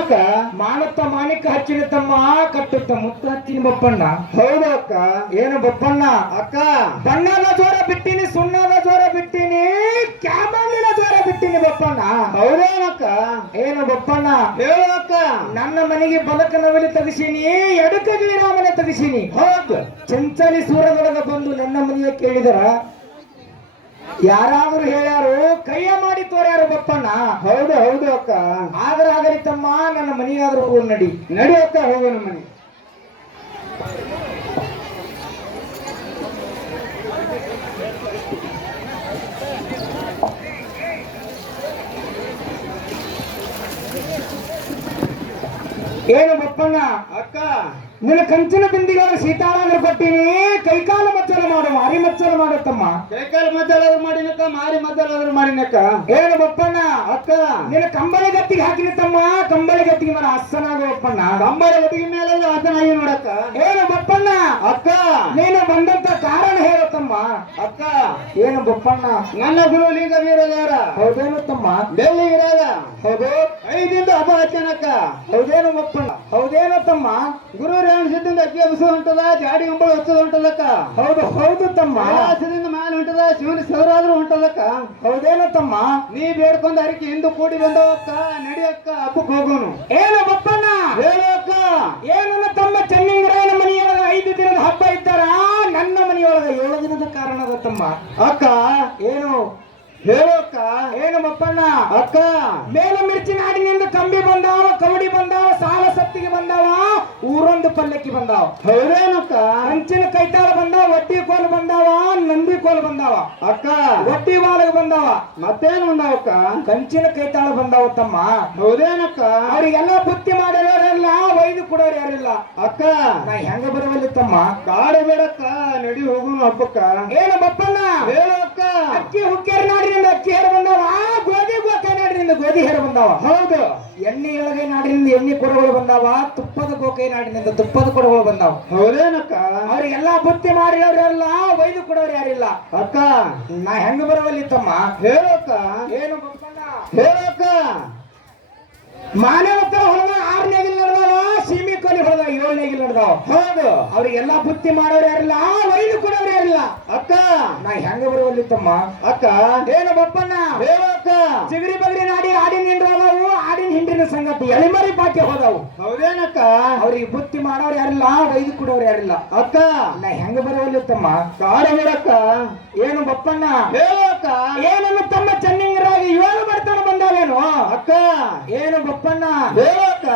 ಏನಕ್ಕ ಮಾನತ್ತ ಮಾಣಿಕ ಹಚ್ಚಿನ ತಮ್ಮ ಕಟ್ಟುತ್ತ ಮುತ್ತ ಹಚ್ಚಿನ ಬಪ್ಪಣ್ಣ. ಹೌದು ಅಕ್ಕ. ಏನು ಬಪ್ಪಣ್ಣ? ಅಕ್ಕ ಬಣ್ಣದ ಜ್ವರ ಬಿಟ್ಟಿನಿ, ಸುಣ್ಣದ ಜ್ವರ ಬಿಟ್ಟಿನಿ, ಕ್ಯಾಮಲಿನ ಜ್ವರ ಬಿಟ್ಟಿನಿ ಬಪ್ಪಣ್ಣ. ಹೌದೇನಕ್ಕ? ಏನು ಬಪ್ಪಣ್ಣ? ಹೇಳು ಅಕ್ಕ. ನನ್ನ ಮನೆಗೆ ಬಲಕನವಲಿ ತೆಗಿಸೀನಿ, ಎಡಕಗಿಳಿ ರಾಮನೆ ತೆಗಿಸೀನಿ. ಹೌದು. ಚಂಚಲಿ ಸೂರದೊಳಗ ಬಂದು ನನ್ನ ಮನೆಯ ಕೇಳಿದರ ಯಾರಾದರೂ ಹೇಳ್ಯಾರು, ಕೈಯ ಮಾಡಿ ತೋರ್ಯಾರು ಬಪ್ಪಣ್ಣ. ಹೌದು ಹೌದು ಅಕ್ಕ. ಆಗಲಿ ತಮ್ಮ, ನನ್ನ ಮನೆಗಾದ್ರೂ ಹೋಗು ನಡಿ. ನಡಿ ಅಕ್ಕ, ಹೋಗೋಣ ಮನೆ. ಏನು ಬಪ್ಪಣ್ಣ? ಅಕ್ಕ ನಿನ್ನ ಕಂಚಿನ ಬಿಂದಿಗೆ ಸೀತಾಳಾದ್ರೂ ಕೊಟ್ಟಿನಿ, ಕೈಕಾಲು ಮಚ್ಚಲ ಮಾಡು, ಮಾರಿ ಮಚ್ಚಲ ಮಾಡು ತಮ್ಮ. ಕೈಕಾಲು ಮದ್ದಲಾದ್ರೂ ಮಾಡಿನಕ್ಕ, ಮಾರಿ ಮದ್ದಲಾದ್ರೂ ಮಾಡಿನಕ್ಕ. ಏನು ಬಪ್ಪಣ್ಣ? ಅಕ್ಕ ನಿನ್ನ ಕಂಬಳಿ ಗತ್ತಿಗೆ ಹಾಕಿನಿ ತಮ್ಮ, ಕಂಬಳಿ ಗತ್ತಿಗೆ ಮೇಲೆ ಹಸನಾಗ ಬಪ್ಪಣ್ಣ. ಕಂಬಳ ಗಟ್ಟಿಗೆ ಮೇಲೆ ಹಸನಾಗಿ ನೋಡಕ್ಕ. ಏನು ಬಪ್ಪಣ್ಣ? ಅಕ್ಕ ನೀನು ಬಂದಂತ ಕಾರಣ ಹೇಳು ತಮ್ಮ. ಅಕ್ಕ ಏನು ಬಪ್ಪಣ್ಣ? ನನ್ನ ಗುರು ಲಿಂಗ ವೀರದೇವರ ಹೌದೇನು ತಮ್ಮ? ಡೆಲ್ಲಿ ಇರಾಗ ಹೌದು. 5 ದಿನದ ಹಬ್ಬ ಹಚ್ಚನಕ್ಕ. ಹೌದೇನು ಬಪ್ಪಣ್ಣ? ಹೌದೇನು ತಮ್ಮ? ಗುರು ರೇಣಸಿದ್ದಿಂದ ಅಕ್ಕಿ ಹಸು ಹೊಂಟದ, ಜಾಡಿ ಅಂಬಳು ಹಚ್ಚದ ಹೊಂಟದಕ್ಕ. ಹೌದು ಹೌದು ತಮ್ಮ. ಕೈಲಾಸದಿಂದ ಮ್ಯಾಲ ಹೊಂಟದ, ಶಿವನ ಸೌರಾದ್ರೂ ಹೊಂಟದಕ್ಕ. ಹೌದೇನು ತಮ್ಮ? ನೀ ಬೇಡ್ಕೊಂಡ ಹರಿಕೆ ಹಿಂದೂ ಕೂಡಿ ಬಂದವಕ್ಕ. ನಡಿಯಕ್ಕ, ಹಬ್ಬಕ್ಕೆ ಹೋಗೋನು. ಏನು ಬಪ್ಪಣ್ಣ? ಹೇಳು ಅಕ್ಕ. ಏನು ತಮ್ಮ? ಚೆನ್ನಿಂಗರಾಯನ ಮನೆಯೊಳಗ 5 ದಿನದ ಹಬ್ಬ ಇದ್ದಾರ, ನನ್ನ ಮನೆಯೊಳಗ 7 ದಿನದ ಕಾರಣದ ತಮ್ಮ. ಅಕ್ಕ ಏನು ಹೇಳು ಅಕ್ಕ. ಏನು ಬಪ್ಪಣ್ಣ? ಅಕ್ಕ ಮೇಲ ಮಿರ್ಚಿ ನಾಡಿನಿಂದ ಕಂಬಿ ಬಂದಾವ, ಕವಡಿ ಬಂದಾವ, ಸಾಲ ಸತ್ತಿಗೆ ಬಂದಾವ, ಊರೊಂದು ಪಲ್ಲಕ್ಕಿ ಬಂದಾವ. ಹೌದೇನಕ್ಕ? ಕಂಚಿನ ಕೈತಾಳ ಬಂದಾವ, ಒಡ್ಡಿ ಕೋಲು ಬಂದಾವ, ನಂದಿ ಕೋಲು ಬಂದಾವ. ಅಕ್ಕ ಒಡ್ಡಿ ವಾಲಗ ಬಂದಾವ. ಮತ್ತೇನು ಬಂದಾವಕ್ಕ? ಕಂಚಿನ ಕೈತಾಳ ಬಂದಾವ ತಮ್ಮ. ಹೌದೇನಕ್ಕ? ಅವ್ರಿಗೆಲ್ಲ ಬುತ್ತಿ ಮಾಡೋರಿಲ್ಲ, ಒಯ್ದು ಕೊಡೋರು ಯಾರಿಲ್ಲ. ಅಕ್ಕ ನಾ ಹೆಂಗ ಬರವಲ್ಲಿ ತಮ್ಮ? ಕಾಡ ಬೇಡಕ್ಕ, ನಡಿ ಹೋಗೋನು ಹಬ್ಬಕ್ಕ. ಏನು ಬಪ್ಪಣ್ಣ? ಹೇಳು ಅಕ್ಕ. ಅಕ್ಕಿ ಹುಕ್ಕೇರಿ ನಾಡಿನಿಂದ ಅಕ್ಕಿ ಹೇರ ಬಂದಾವ, ಗೋಧಿ ಗೋಕೈ ನಾಡಿನಿಂದ ಗೋಧಿ ಹೇರ ಬಂದಾವ. ಹೌದು. ಎಣ್ಣೆ ಎಳಗೈ ನಾಡಿನಿಂದ ಎಣ್ಣೆ ಕೊಡಗಳು ಬಂದಾವ, ತುಪ್ಪದ ಗೋಕೈ ನಾಡಿನಿಂದ ತುಪ್ಪದ ಕೊಡಗಳು ಬಂದಾವ. ಹೌದೇನಕ್ಕ? ಅವ್ರಿಗೆಲ್ಲ ಬುತ್ತಿ ಮಾಡಿರೋರೆಲ್ಲ, ಒಯ್ದು ಕೊಡೋರು ಯಾರಿಲ್ಲ. ಅಕ್ಕ ನಾ ಹೆಂಗ ಬರವಲ್ಲಿ ತಮ್ಮ? ಹೇಳು ಅಕ್ಕ. ಏನು ಬಪ್ಪಣ್ಣ? ಹೇಳು ಅಕ್ಕ. ಮಾನವತ್ತ ಹೊಡೆದ 6 ನೇಗಿಲ್ ನಡೆದಾವ, ಸೀಮಿ ಕೊಲಿ ಹೊಡೆದ 7 ನೇಗಿಲ್ ನಡೆದಾವ. ಹೌದು. ಅವ್ರಿಗೆಲ್ಲ ಬುತ್ತಿ ಮಾಡೋರು ಯಾರಿಲ್ಲ, ಒಯ್ದು ಕೊಡೋರು ಯಾರಿಲ್ಲ. ಅಕ್ಕ ನಾ ಹೆಂಗ ಬರವಲ್ಲಿ ತಮ್ಮ? ಅಕ್ಕ ಏನು ಬಪ್ಪಣ್ಣ? ಹೇಳು ಅಕ್ಕ. ಚಿಗರಿ ಬಗರಿ ನಾಡಿ ಆಡಿನ ಹಿಂಡ್ರದವು, ಆಡಿನ ಹಿಂಡಿನ ಸಂಗತಿ ಎಳಿಮರಿ ಪಾಠ್ಯ ಹೋದವು. ಹೌದೇನಕ್ಕ? ಅವ್ರಿಗೆ ಬುತ್ತಿ ಮಾಡೋರು ಯಾರಿಲ್ಲ, ಒಯ್ದು ಕೊಡೋರು ಯಾರಿಲ್ಲ. ಅಕ್ಕ ನಾ ಹೆಂಗ ಬರವಲ್ಲಿ ತಮ್ಮ? ಕಾಡ ಬೇಡಕ್ಕ. ಏನು ಬಪ್ಪಣ್ಣ? ಹೇಳು ಅಕ್ಕ. ಏನನ್ನು ತಮ್ಮ ಚೆನ್ನಿಂಗರಾಗಿ 7 ಬರ್ತನ ಬಂದಾವೇನು? ಅಕ್ಕ ಏನು ಬಪ್ಪಣ್ಣ? ಹೇಳು ಅಕ್ಕ.